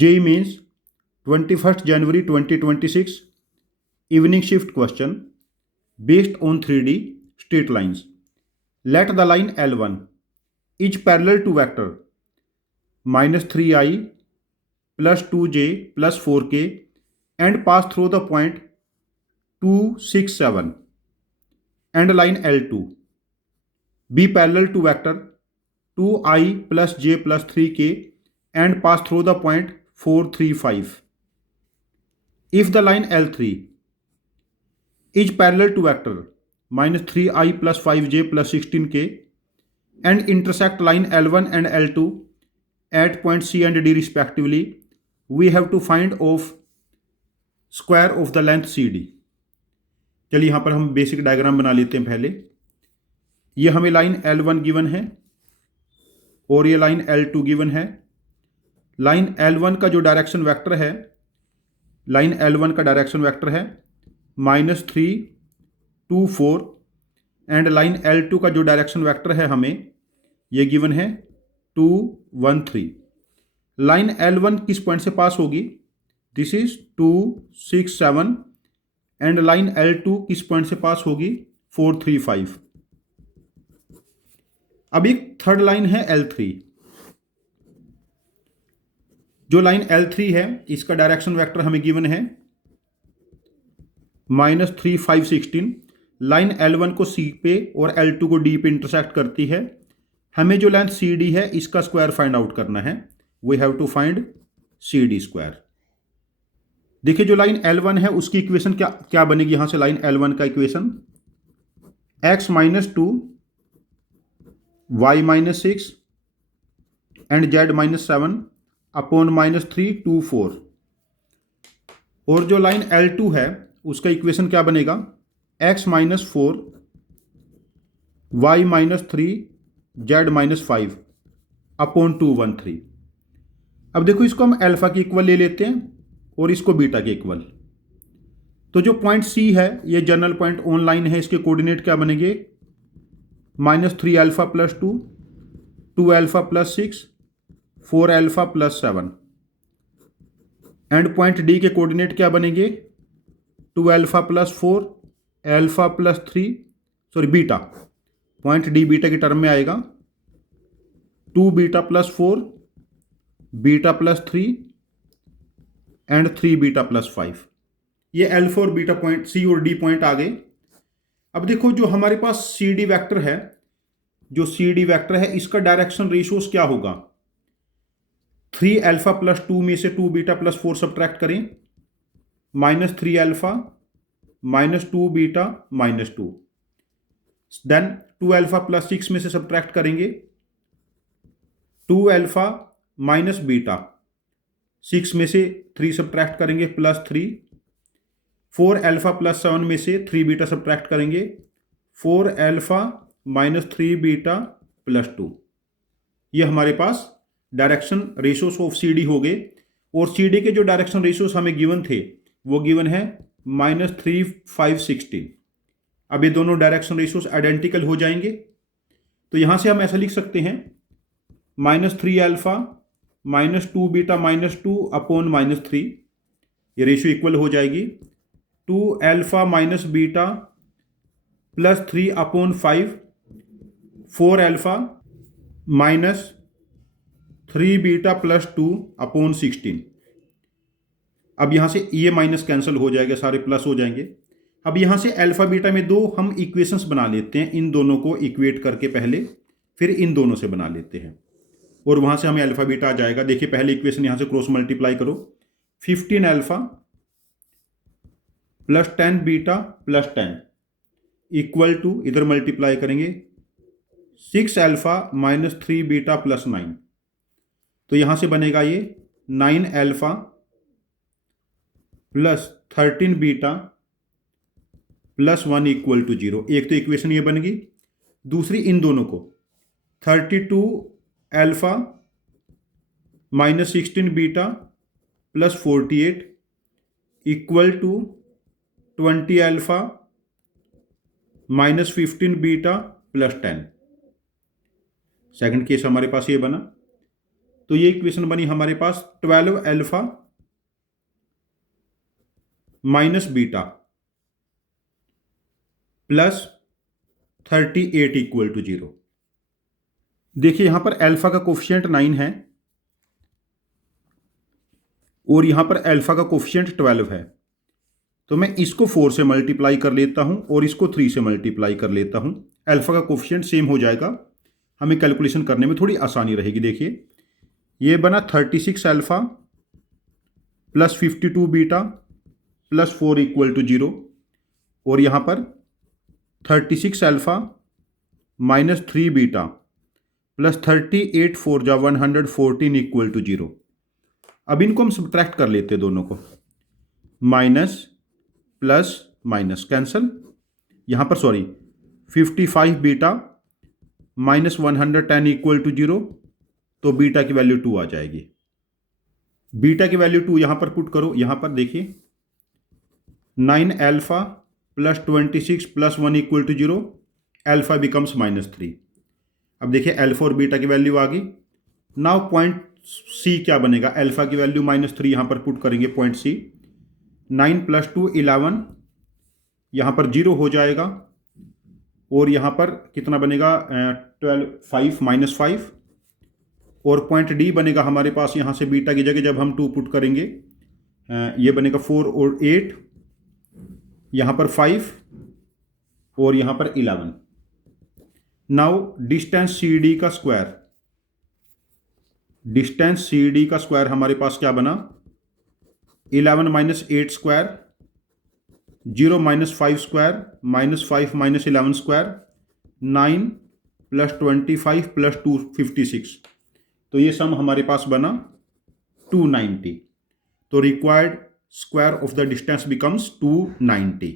JEE Mains 21st January 2026 evening shift question based on 3D straight lines. Let the line L1 is parallel to vector minus 3i plus 2j plus 4k and pass through the point 267 and line L2 be parallel to vector 2i plus j plus 3k and pass through the point 435. If the line L3 is parallel to vector minus 3i plus 5j plus 16k and intersect line L1 and L2 at point C and D respectively, we have to find of square of the length CD. चलिए यहाँ पर हम basic diagram बना लेते हैं पहले. ये हमें लाइन L1 गिवन है और ये लाइन L2 गिवन है. लाइन L1 का जो डायरेक्शन वेक्टर है, लाइन L1 का डायरेक्शन वेक्टर है -3 2 4 एंड लाइन L2 का जो डायरेक्शन वेक्टर है हमें ये गिवन है 2 1 3. लाइन L1 किस पॉइंट से पास होगी? This is 2 6 7 and line L2 किस पॉइंट से पास होगी? 4 3 5. अब एक थर्ड लाइन है L3. जो लाइन L3 है इसका डायरेक्शन वेक्टर हमें गिवन है -3 5 16. लाइन L1 को C पे और L2 को D पे इंटरसेक्ट करती है. हमें जो लेंथ CD है इसका स्क्वायर फाइंड आउट करना है. We have to find CD square. देखिए जो लाइन L1 है उसकी इक्वेशन क्या बनेगी? यहां से लाइन L1 का equation x - 2 y - 6 and z - 7 upon -3 2 4. और जो लाइन L2 है उसका इक्वेशन क्या बनेगा? x - 4 y - 3 z - 5 upon 2 1 3. अब देखो इसको हम अल्फा के इक्वल ले लेते हैं और इसको बीटा के इक्वल. तो जो पॉइंट C है ये जनरल पॉइंट ऑन लाइन है. इसके कोऑर्डिनेट क्या बनेंगे? -3 alpha plus 2 2 alpha plus 6 4 alpha plus 7. And point D के कोऑर्डिनेट क्या बनेंगे? 2 alpha plus 4 alpha plus 3 beta. Point D beta के टर्म में आएगा 2 beta plus 4 beta plus 3 and 3 beta plus 5. ये अल्फा और बीटा पॉइंट C और D पॉइंट आ गए. अब देखो जो हमारे पास CD वेक्टर है, जो CD वेक्टर है इसका डायरेक्शन रेशियोस क्या होगा? 3 अल्फा प्लस 2 में से 2 बीटा प्लस 4 सब्ट्रैक्ट करें, -3 alpha -2 beta -2. Then 2 alpha plus 6 में से सब्ट्रैक्ट करेंगे 2 अल्फा माइनस बीटा. 6 में से 3 सब्ट्रैक्ट करेंगे +3. 4 अल्फा प्लस 7 में से 3 बीटा सब्ट्रैक्ट करेंगे 4 अल्फा -3 बीटा +2. ये हमारे पास डायरेक्शन रेशियोस ऑफ CD हो गए. और CD के जो डायरेक्शन रेशियोस हमें गिवन थे वो गिवन है -3 5 16. अब ये दोनों डायरेक्शन रेशियोस आइडेंटिकल हो जाएंगे. तो यहां से हम ऐसा लिख सकते हैं -3 अल्फा -2 बीटा -2 अपॉन -3. ये रेशियो इक्वल हो जाएगी 2 alpha minus beta +3 upon 5 4 alpha -3 beta +2 upon 16. अब यहां से ये माइनस कैंसिल हो जाएगा, सारे प्लस हो जाएंगे. अब यहां से अल्फा बीटा में दो हम इक्वेशंस बना लेते हैं. इन दोनों को इक्वेट करके पहले फिर इन दोनों से बना लेते हैं और वहां से हमें अल्फा बीटा आ जाएगा. देखिए पहले इक्वेशन यहां से क्रॉस मल्टीप्लाई करो. 15 alpha plus 10 beta plus 10 equal to, इधर मल्टीप्लाई करेंगे 6 अल्फा -3 बीटा प्लस 9. तो यहां से बनेगा ये 9 alpha plus 13 beta plus 1 equal to 0. एक तो इक्वेशन ये बन गई. दूसरी इन दोनों को 32 alpha -16 beta plus 48 equal to 20 alpha -15 beta plus 10. Second case हमारे पास ये बना. तो ये इक्वेशन बनी हमारे पास 12 alpha minus beta plus 38 equal to 0। देखिए यहां पर अल्फा का कोफिशिएंट 9 है और यहां पर अल्फा का कोफिशिएंट 12 है, तो मैं इसको 4 से मल्टीप्लाई कर लेता हूं और इसको 3 से मल्टीप्लाई कर लेता हूं। अल्फा का कोफिशिएंट सेम हो जाएगा, हमें कैलकुलेशन करने में थोड़ी आसानी रहेगी। देखिए ये बना 36 alpha plus 52 beta plus 4 equal to 0, और यहां पर 36 अल्फा माइनस 3 बीटा प्लस 38 4 जा 114 इक्वल टू 0। अब इनको हम सब्ट्रैक्ट कर लेते हैं दोनों को, माइनस प्लस माइनस कैंसल, यहां पर sorry 55 beta minus 110 equal to 0, तो बीटा की वैल्यू 2 आ जाएगी। बीटा की वैल्यू 2 यहां पर पुट करो, यहां पर देखिए 9 alpha plus 26 plus 1 equal to 0, alpha becomes -3। अब देखिए अल्फा और बीटा की वैल्यू आ गई। नाउ पॉइंट सी क्या बनेगा, अल्फा की वैल्यू -3 यहां पर पुट करेंगे पॉइंट सी, 9 प्लस 2 11, यहां पर 0 हो जाएगा, और यहां पर कितना बनेगा 12 5 -5, और पॉइंट डी बनेगा हमारे पास यहां से बीटा की जगह जब हम 2 पुट करेंगे ये बनेगा 4 और 8, यहां पर 5 और यहां पर 11। नाउ डिस्टेंस सी डी का स्क्वायर, डिस्टेंस सी डी का स्क्वायर हमारे पास क्या बना 11 minus 8 square, 0 minus 5 square, -5 minus 11 square, 9 plus 25 plus 2 56, तो ये सम हमारे पास बना 290। तो required square of the distance becomes 290।